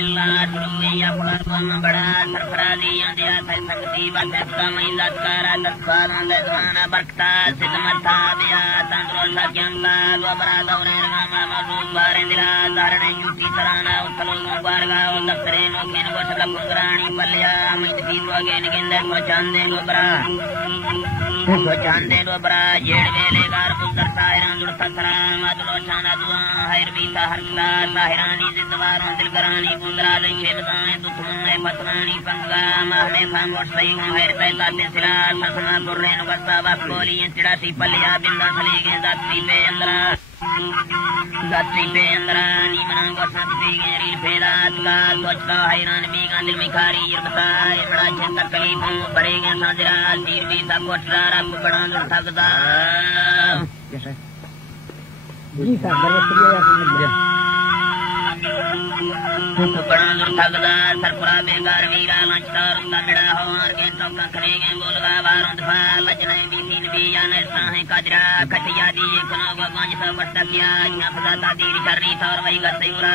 मिलना शुरू या पुराना बड़ा सरफराजी अंधिया संगति बदस्ता महिला कारा दस्ताना दस्ताना बरकता सिद्धमता दिया तंद्रोसा ज्ञानला गोबरा दौरे रामा मधु बारेंद्रा धारणे युति सराना उत्तलों बारगा दफ्तरे नोकेन गोशला कुंगराणी पल्लिया मिटकी वगेन गिंदर को चांदे गोबरा जेड़ वेले गार पुत्र सायरान जुड़ ससरान मधुलो छाना दुआ हैर बीता हरला साहिरानी जिंदवारों दिलकरानी कुंदरा देखे बताएं दुखमुन्ने पतरानी पंगा महमे खामोश सयूं हैर पैसा तिसरा ससना गुर्रेन वस्ता बकोली चिड़ाती पलिया बिंदा सलीगे जाती पे अंदरा नीमना गोसाती पे रील फेदात का सोचता हैरान बीगा दिल में खारी ये बताए बड़ा चिंता कलीफों बड़ेगे साजरा तीर भी सब कोटरा रब बड़ा सकता जी साहब सरपुरा बेकार वीरा लंचता रुंदा मिड़ा हो और के तो करेंगे बोलगा बारों दफा लचने भी तीन भी जाने साहे कजरा कटिया दी कोनो को गंज सब बटकिया यहां फजाता दी करनी तौर वही गसैरा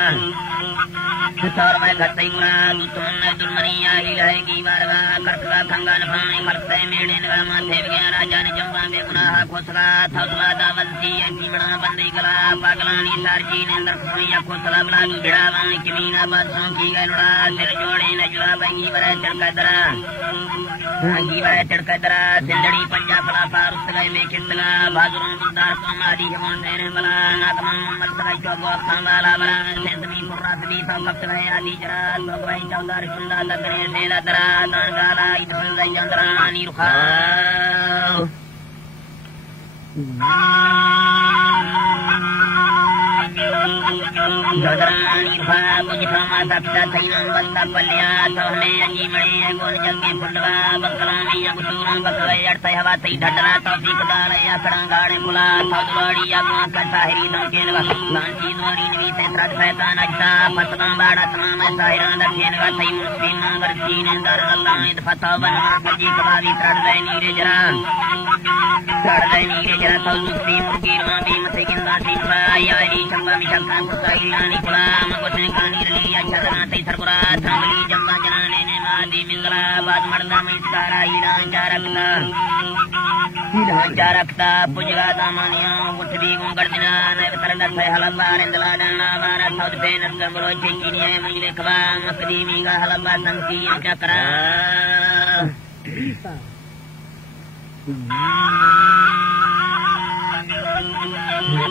तौर वही गसैरा दुतुन दुलमनी आई रहेगी बारगा करतगा खंगा नफाई मरते मेड़े नगा माथे गया राजा ने जंगा में गुनाह खोसला थसला दावलती ऐसी बड़ा बंदी कला पागलानी सरजी ने अंदर सोया खोसला बला बिड़ावा मीना बादों की गलड़ा सिर जोड़े न जुड़ा बंगी बड़ा चड़कदरा सिंदड़ी पंजा फला फारुस गए में चिंतला भादुरों बुद्धार समाधि जमोन तेरे बला नागमा मर्दलाई को बहुत संभाला बड़ा सेंतमी पुरातनी तो कब गए आदि जरा तो भाई चौदार सुंदा लगने से लदरा गाला इधर जंदरा निरुखा जदरानी भा बुझा माता पिता तैनाम बंदा पल्लिया तो हमें अजी मड़े गोल जगे फुंडवा बकलानी अबतूरा बकवे अड़ते हवा तई ढडरा तो सीकदाले अकड़ा गाड़े बुला थदवाड़ी अगवा का साहिरी दंकेलवा लांची द्वारी नवी से त्रद फैतान अजता फसना बाड़ा तमाम साहिरा दखेनवा तई मुस्लिम गरती ने दर अल्लाह इद फता बनवा कजी कबावी त्रद दे नीरे जरा तो मुस्लिम की मां मसे किंदा सीवा यारी चंबा मिशका मुस्ताईलानी पुला मकोने कानी रलिया छगना तई सरपुरा थांगली जंबा जनाने ने मादी मिंगला बाद मर्दा में सारा हीरा रखता पुजला दामानिया उठबी गड़दिना ने तरदा थे हलबा रेंदला डाना बारा सौद पेन गमरो चेकिनी मुझे खबा मकदी मीगा हलबा संकी चक्रा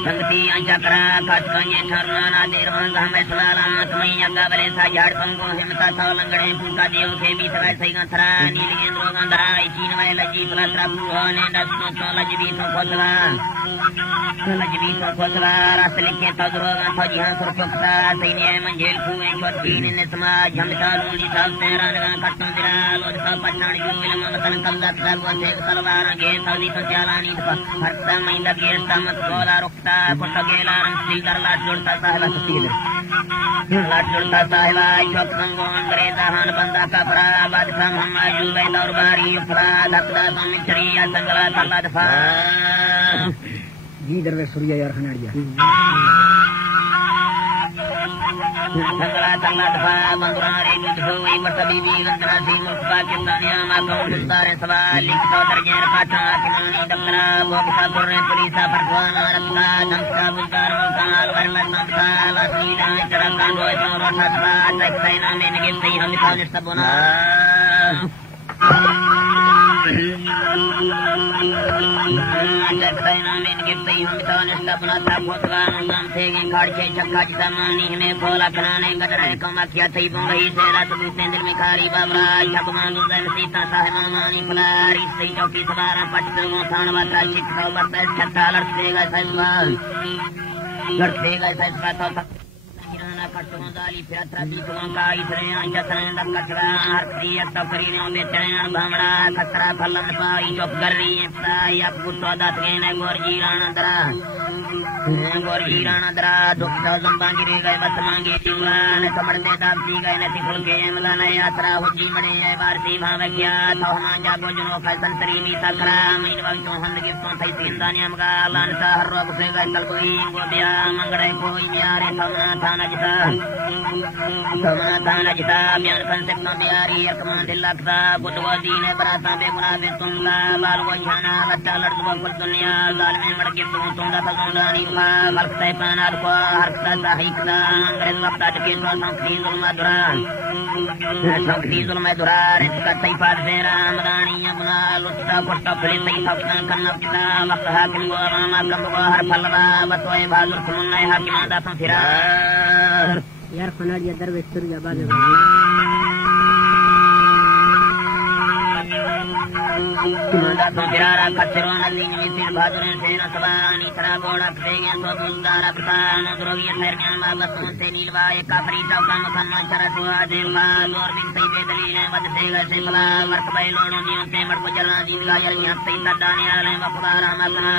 संगति अंचक्रा कटकंजे ठरना देरवांगा में सलाला कमैया गावले सा झाड़ पंगो हिमता सा लंगड़े फूका देव के भी सवाई सईगा थरा नीलगेंद्रो गंधरा चीन में लजी बलत्रा पुहाने दसनो तो लजबी तो खोसला रात लिखे तजरोगा फौजियां सुरक्षता सैन्य मंझेल कुएं छोटी ने समाज झमका लूली सब तेरा नगा कट्टन दिरा लोद सा पटनानी गुमिल ममतन कल्लत सब वसे तलवार गे सौदी तो चालानी हरता महिंदा गेरता मत गोला रुकता पुट गेला रंग सीकर लाट जोड़ता साहला सतील लाट जोड़ता साहला चौक संगो अंग्रेजा हान बंदा कपड़ा बादशाह मोहम्मद जुबैर दरबारी फरा धकदा तो मिचरिया संगला तल्ला दफा जी दरवे सूर्य यार खनाड़िया संगला तल्ला दफा मंगरारे गुजोई मसबीबी वंदना सी मुल्क पाकिस्तानिया माकम दुस्तारे सवाल लिखता दर्जे रखाता किनानी दमरा बोगता पुरने पुलिसा फरवाना रखता धमका बुलदार मुकाल वरला नक्ता लासीला चरका गोय चौरा सतवा तकसैना में निगेती हम ताने सबना तकसैना में निगेती हम ताने सबना तापोतवा नंदम थेगे खाड़के चक्का जितामानी हमें बोला कराने गदरे कमाखिया थई बोंबई से रात दूसरे दिल में खारी बाबरा छगमान दुदन सीता साहब मानी फलारी सही चौकी सवारा पटको थानवाता चित्तो बरते छत्ता लड़तेगा सैसवा तो कटों दाली फिरत्रा बीकवां का इतने अंजतने दक्करा हरती तकरीने बेचने भामड़ा खतरा फलन पाई चौक गरी या पुतो दात ने गोरजी राणा दरा गोरी राणा दरा दुख जंबा गिरे गए बस मांगे चुरान कमरते दाबती गए नती फुलके मलन यात्रा हुजी मड़े जय वारसी भाव गया तो मांजा गोजनो का संतरी नी सकरा मीन वक्तो हंद गिफ्टों थई सिंदानियम का लानसा हर रोग से गए कल कोई गोबिया मंगड़े कोई प्यारे समना थाना जिता म्यान कंसेप्ट प्यारी एकमान दिलकता बुतवा दीन बराता बेगुना बे तुंगा बाल वजाना बच्चा लड़का कुल दुनिया जाल में मड़ के तुंगा तंगानी हरता पानार को हरता साहिकता अंग्रेज वक्ता के तो संक्रीजुल मधुरा रिस्का तैफाद फेरा मदानी अपना लुट्टा कोट्टा फले तई सबना कन्ना पिता वक्त हाकिम गो रामा कबो हर फलवा बतोय बाजुर कुन्ना हाकिम दा संफिरा यार फनाड़िया दरवेश तुरिया बाजे कुंडा तो बिरारा कचरो नदी में सिर भादुरे से रसवानी तरा गोड़ा खेगे तो बुंदारा पितान द्रोगी सरगन बाबा से नीलवा एक काफरी चौका मखना चरत आजे माल और दिन से दलील बद से गए मला वर्क भाई लोणो दियों से मड़ को जला दिन का यार यहां से दाने आले बखुदारा मकना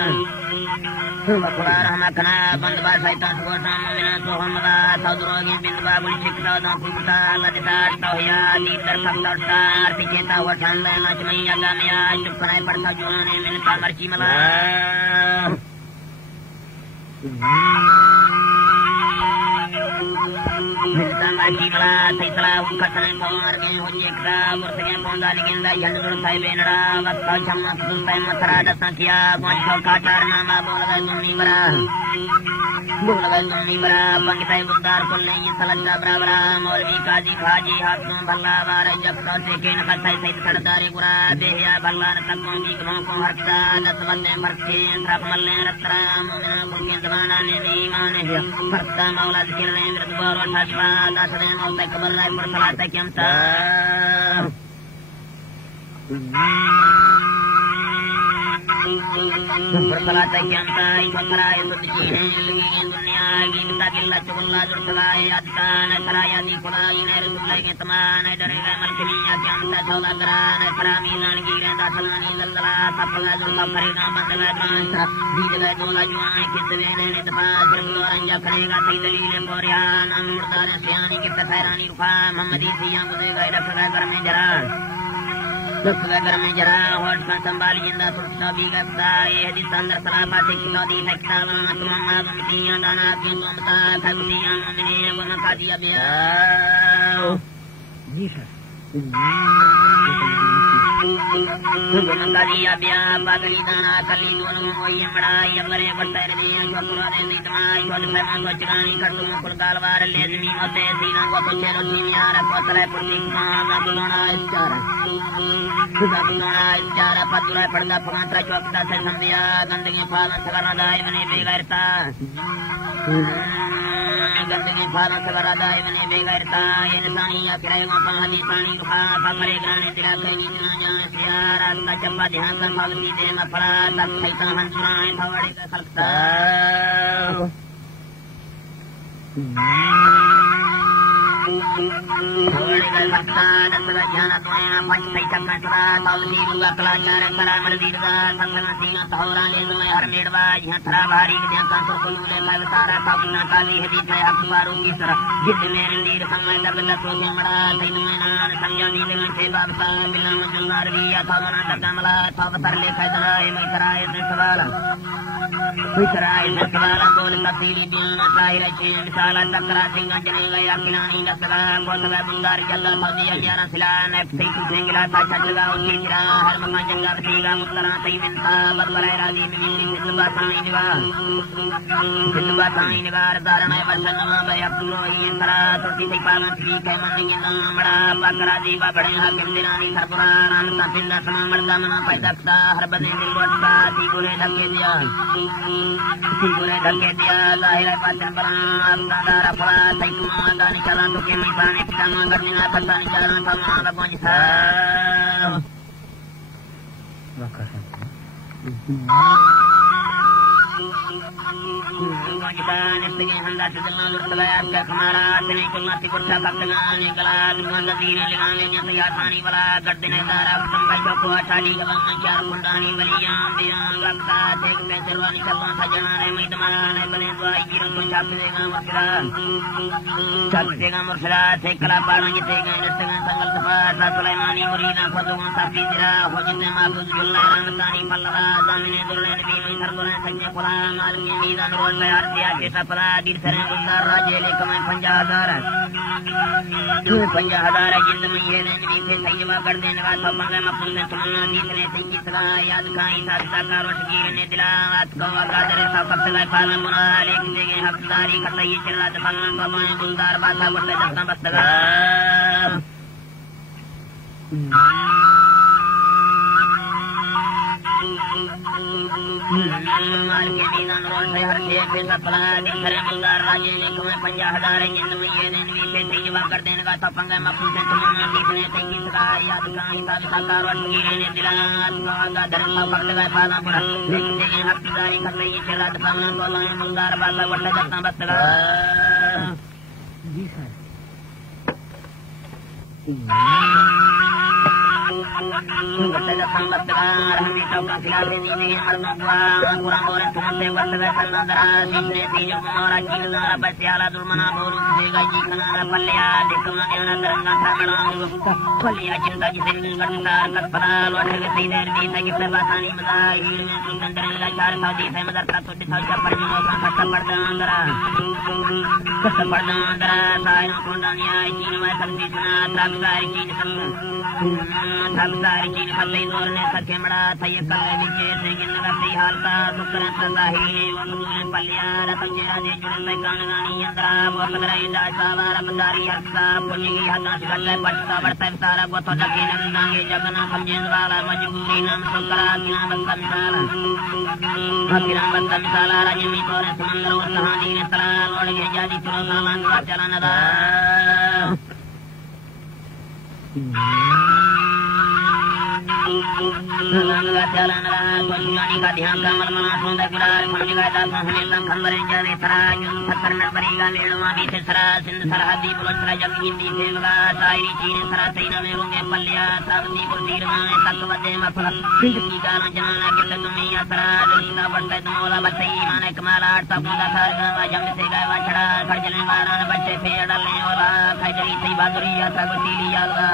बंद बा शैतान को सामने तो हमरा सदरोगी बिंदवा बुली छिकता ना पुता लजता तो या नी तर कमलता आरती केता वठन लच मैया गामिया चुप कराए पड़ता जुआने मिलता मर्ची मला मिलता मर्ची मला तैसला उनकतन कोर के हो एकदा मुर्तगे बोंदा लिगेंदा यंदुर साई बेनड़ा वक्त चमक सुनता मथरा दसा किया गोंछ काटार नामा बोलगा दुनी बरा पंगिताई बुद्धार कुल्ले सलंजा बराबरा मौलवी काजी खाजी हाथों भल्ला बार जब से केन कसाई सहित सरदारी गुरा देहिया भल्ला तकों की ग्रों को हरता दस बंदे मरते रख मल्ले रत्रा मोमिना बुके जमाना ने दीवाने फरता मौला जिक्र ने मृतबार ठशवा दासरे मौला कबल लाए पर सलाते केमता bersalata yang tay mengerai untuk dunia kita gila cukulah jurulai atan keraya di kulai neru lagi teman dari ramai dunia yang tak saudara keramilan gira dasar nani lelah kapal jumpa mereka mandalan di dalam jumlah jual kita ini tempat berkeluaran jakarta tidak Korean amur dari siani kita sairani rupa Muhammadi siang kita gaya perkara menjalan Sekedar menjara warga kembali jinda susah bigata di standar serapa sekilo di sektor teman yang dana yang tak kajian ini mengkaji abia. Mengkaji abia bagi dana kali dulu yang berai yang beri bertai yang jual di temai jual memang gocekani kartu kulkal war lezmi ote sinang gocero siniara kotre puting sama bulona secara. Sudah mengenai cara paturai pada pengantar cuaca senantia gandengnya panas sekarang ada ini begairta gandengnya panas sekarang ada ini begairta ini saninya kira yang apa hari sani apa mereka ini tidak keinginannya siaran tak cepat dihantar malam di desa pelan tak kita hancurai tawari ke salta dan belajar tuanya pantai cakra cakra tahu juga pelajaran dalam berdiriga sambil singa tahuran itu yang merba yang terabari yang kantor kuliah lewatara kabina kali hadi saya baru kisah jadi nendir sampai dapat tuh yang merah ini mana sambil dengan sebab sambil menjual dia tahu nak kamala tahu terlihat saja yang kerai sebalan Wisarai sebalan boleh tapi di air aja misalnya cakra singa jadi gaya kinani sekarang boleh bundar jalan dia jalan silan FC sehingga baca juga ukira hal mengajak tiga mutara taimin sabar berai di begini sebatan ini bar darana baca nama bayak dulu ingin teratur titik panas di keman ingin namara bakara di babare hakim dinani sarpuran tapinda sama mergama sampai dakta harbat ini buat di gune dakke dia lahir paten perang darah pula taikuma dari jalan untuk yang misalnya kita mengerti apa jalan sama ada bangsa. Kita nestigi hendak sedang berlayar ke kemara sini kumati kursa kaptengan yang kelar mengadili dengan yang terjadi bala gardine darah sampai joko tadi kawan jar mundani balian dia wakta dek meterwani kawan saja remai teman balen dua jiran punjab dengan mursala cap dengan mursala sekala barang itu dengan setengah tanggal tepat Sulaimani muridan fadun sabidra wajibnya mabuz billahi tani mallara zamine durlen bini sarbulan sanya kulan alim midan ruan bayar dia kita pada dir sering besar rajele kemai panjahadara jind में ये नहीं थे सैयवा कर देने का सब मंगे मकुन में तुमने जितने संगीत का याद का इंसान साकार वशगीर ने दिला बात को आदर सब कब से पालन मुना लेकिन देंगे हकदारी करता ये चला तो पालन को मैं बुलदार बाता बोलते दस्ता बस्तगा माल के दीनान रोल से हर छे पे सपना दिन करे बुलदार राजे ने तुम्हें 50,000 जिंद में ये दिन भी से सैयवा कर देने का सब पंगे मकुन से तुमने जितने संगीत का याद का इंसान साकार वशगीर ने दिला का धर्म भक्त का पालन मुना लेकिन देंगे हकदारी करता ये चला तो पालन को मैं बुलदार बाता बोलते दस्ता बस्तगा जी sir Bertanya tentang benar, ini tahu kasihan ini harus kurang orang tuh bertanya tentang darah sini sini orang gila apa siapa dulu mana baru segaji karena pelya di kemudian antara nggak pelya cinta jadi nggak kepala luar negeri tidak bisa kita bahasani melahir dengan dari lajar saudi saya madar satu di saudi perjuangan kasta perdana saya kondanya ini macam di sana terakhir ini Sabdar ji फतेह नूर ने सकेमड़ा तयकल विजय से गिनगति हालता दुकरन संदाही वमुने पल्लिया रतंजरा दे जुड़न गानगानी यंत्रा वसगरा इंदा सावा रमदारी हक्का पुनी हना गल्ले पटका बढ़ता सारा गोतो दके नंगे जगना समझे वाला मजबूरी नाम सुकरा किना बंदा मिसाला हकिरा बंदा मिसाला राजमी तोरे समंदर कहानी ने तला लोड़ के जादी तुरो नालां का चलनदा jalan konjunani ka ध्यान का मन मना सुंदर गुलार मंजगा दासा हमें खंबरे जावे सराज सत्तरन परिगा मेलवा बीते सरा सिंध सरहदी बुलंद सरा जग हिंदी सेवगा सायरी चीन सरा तैना में होंगे पल्लिया साबती पुतीर में तक वदे मफल सिंध की गाना जनाना के तुम्हें या सरा दलीला बढ़ते तुमोला बतई माने कमाला आटा बुंदा सारगा जम से गावा छड़ा खड़जले मारन बच्चे फेर डालने वाला खजरी सी बहादुरी या सबतीली यालगा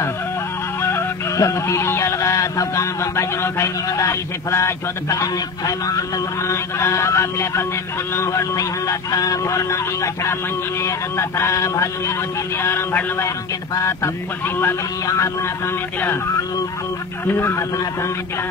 सबतीली यालगा थकान बंबा जनो खाई मदारी से फला चौद कलन खाई मंगल गुरनाए गदा काफिले पल्ले में वर सही हंगाता और नांगी का छड़ा पंजी ने दत्ता थरा भालुनी रोटी दियाराम भड़न वैरंग के दफा तब पुटी पागली या अपना काम में दिला